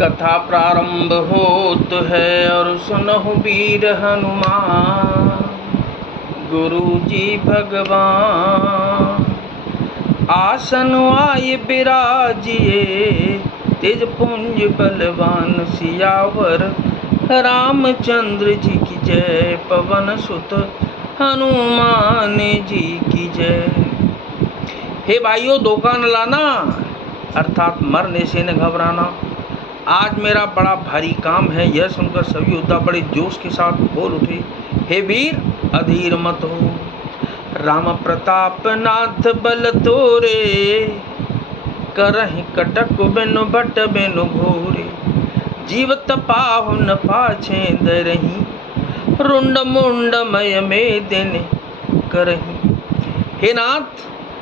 कथा प्रारंभ होत है और सुनहु वीर हनुमान। गुरु जी भगवान आसन आए बिराजिए, तेज पुंज बलवान सियावर रामचंद्र जी की जय। पवन सुत हनुमान जी की जय। हे भाइयों, धोखा न लाना अर्थात मरने से न घबराना। आज मेरा बड़ा भारी काम है। यह सुनकर सभी योद्धा बड़े जोश के साथ बोल उठे, हे वीर अधीर मत हो। राम प्रताप नाथ बल तोरे, करहि कटक बिनु भट बिनु घोरे। जीवत पाहु न पाछे दरहि, रुंड मुंड मय में दिन करहि। हे नाथ,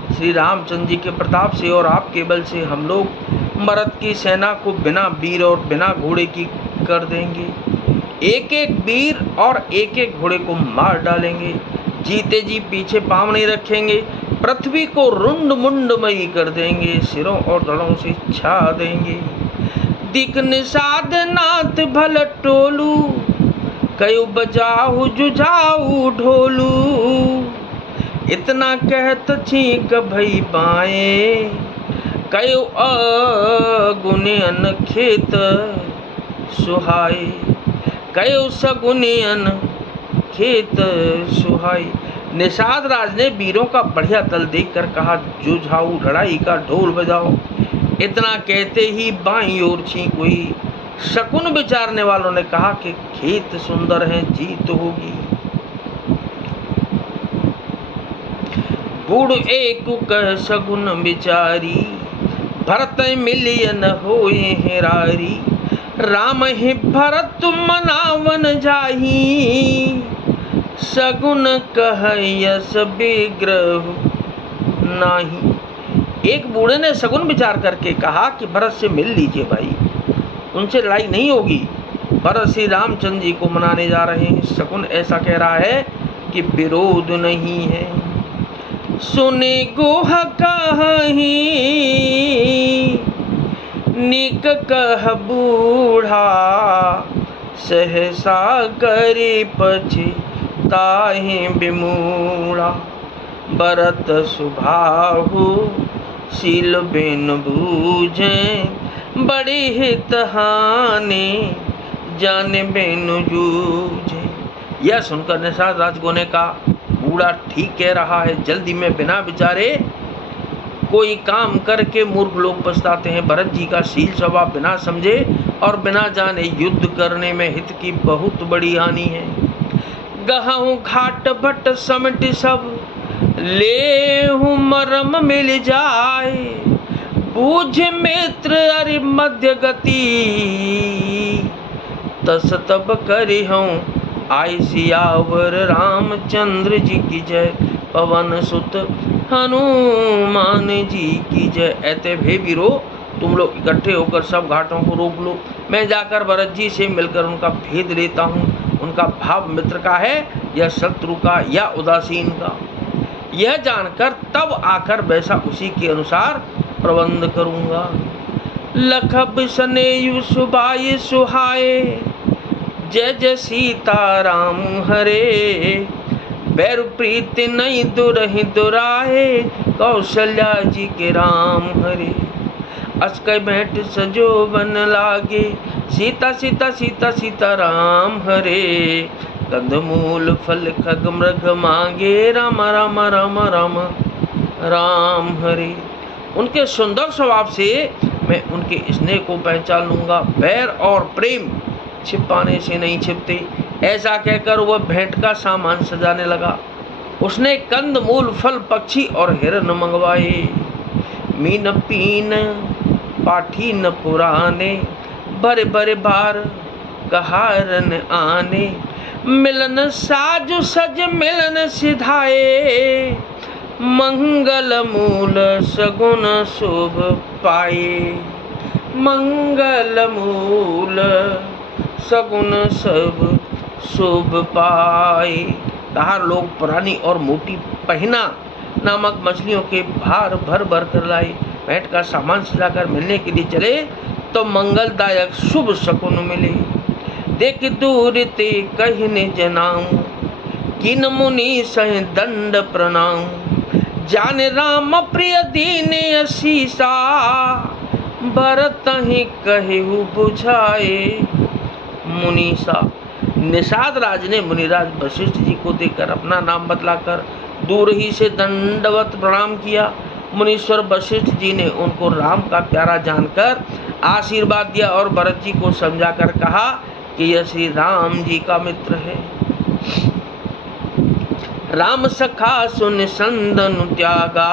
श्री रामचंद्र जी के प्रताप से और आपके बल से हम लोग मरद की सेना को बिना वीर और बिना घोड़े की कर देंगे। एक एक वीर और एक एक घोड़े को मार डालेंगे। जीते जी पीछे पांव नहीं रखेंगे। पृथ्वी को रुंड मुंडमयी कर देंगे। सिरों और धड़ों से छा देंगे। दिख निषाद नाथ भल टोलू, कयु बजाऊ जुझाऊ ढोलू। इतना कहत छींक भई बाएं, कयु अगुनियन खेत सुहाए। कयु सगुनियन खेत सुहाए। निषाद राज ने वीरों का बढ़िया दल देखकर कहा, जुझाऊ लड़ाई का ढोल बजाओ। इतना कहते ही बाईं ओर छींक हुई। शकुन विचारने वालों ने कहा कि खेत सुंदर हैं, जीत होगी। बूढ़ एक कह सगुन विचारी, भरत मिलियन होए हेरारी। राम ही भरत मनावन जाही, सगुन कह यस विग्रह नाही। एक बूढ़े ने सगुन विचार करके कहा कि भरत से मिल लीजिए भाई, उनसे लड़ाई नहीं होगी। भरत श्री रामचंद्र जी को मनाने जा रहे हैं। शकुन ऐसा कह रहा है कि विरोध नहीं है। सुने गोह कहीं निक कह बूढ़ा, सहसा करे पछताहि विमूढ़ा। बरत सुभाहु शील बिन बूझे, बड़े हित हानि जाने बिन जूझे। यह सुनकर निषाद राजगो ने कहा, बूढ़ा ठीक कह रहा है। जल्दी में बिना विचारे कोई काम करके मूर्ख लोग पछताते हैं। भरत जी का शील स्वभाव बिना समझे और बिना जाने युद्ध करने में हित की बहुत बड़ी हानि है। गहूँ घाट भट समट सब, लेहु मरम मिल जाए। बूझ मित्र अरि मध्य गति, तस तब करी हूँ आई सियावर रामचंद्र जी की जय। पवन सुत हनुमान जी की जय। ऐते हे वीरो, तुम लोग इकट्ठे होकर सब घाटों को रोक लो। मैं जाकर भरत जी से मिलकर उनका भेद लेता हूँ। उनका भाव मित्र का है या शत्रु का या उदासीन का, यह जानकर तब आकर वैसा उसी के अनुसार प्रबंध करूँगा। लखब सनेयु सुबाई सुहाए, जय जय सीता राम हरे। बैरु प्रीति नहीं दुरहि दुराहे, कौशल्या जी के राम हरे। अस्कै भेंट सजो बन लागे, सीता सीता सीता सीता राम हरे। कंदमूल फल खग मृग मांगे, राम राम राम राम राम हरे। उनके सुंदर स्वभाव से मैं उनके स्नेह को पहचान लूँगा। बैर और प्रेम छिपाने से नहीं छिपते। ऐसा कहकर वह भेंट का सामान सजाने लगा। उसने कंद मूल फल पक्षी और हिरन मंगवाए। मीन पीन पाठी न पुराने, भरे भरे बार कहारन आने। मिलन साजु सज मिलन सिधाए, मंगल मूल सगुन शुभ पाए। मंगल मूल सगुन सब शुभ पाए। कहा लोग पुरानी और मोटी पहिना नामक मछलियों के भार भर भर कर लाए। भेंट का सामान सजाकर मिलने के लिए चले तो मंगलदायक शुभ शकुन मिले। देख दूर ते कहि निज नाम, किन मुनि सह दंड प्रणाम। जाने राम प्रिय दीन असीसा, बरतहि कहु बुझाए। मुनीसा, निषाद राज ने मुनिराज वशिष्ठ जी को देखकर अपना नाम बतलाकर दूर ही से दंडवत प्रणाम किया। मुनीश्वर वशिष्ठ जी ने उनको राम का प्यारा जानकर आशीर्वाद दिया और भरत जी को समझाकर कहा कि यह श्री राम जी का मित्र है। राम सखा सुन संदन त्यागा,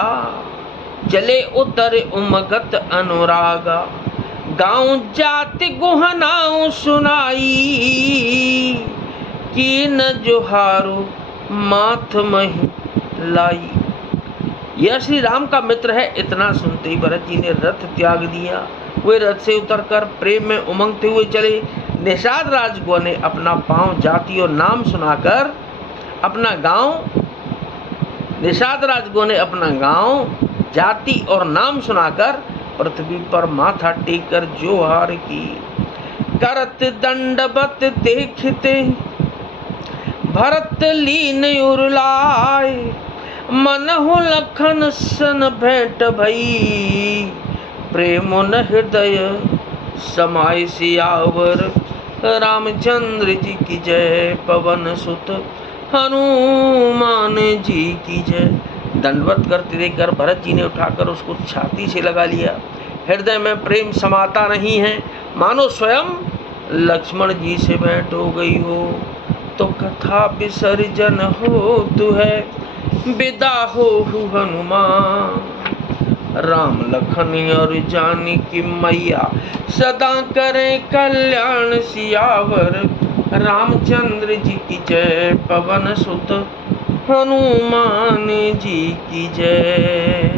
चले उतर उमगत अनुरागा। गाँव जाति गुहनाऊ सुनाई, की न जोहारो माथ मही लाई। यह श्री राम का मित्र है। इतना सुनते ही भरत जी ने रथ त्याग दिया। वे रथ से उतरकर प्रेम में उमंगते हुए चले। निषाद राजगुह ने अपना पांव जाति और नाम सुनाकर अपना गांव निषाद राजगुह ने अपना गांव जाति और नाम सुनाकर पृथ्वी पर माथा टेक कर जोहार की। करत दंडवत देखते भरत लीन उरलाए, मनहु लखन सन भेंट भई। प्रेम न हृदय समाय सियावर, रामचंद्र जी की जय। पवन सुत हनुमान जी की जय। दंडवत करते देखकर भरत जी ने उठाकर उसको छाती से लगा लिया। हृदय में प्रेम समाता नहीं है, मानो स्वयं लक्ष्मण जी से भेंट हो गई हो। तो कथा विसर्जन हो तु है, विदा हो हनुमान। राम लखन और जानकी मैया, सदा करें कल्याण सियावर। रामचंद्र जी की जय। पवन सुत हनुमान जी की जय।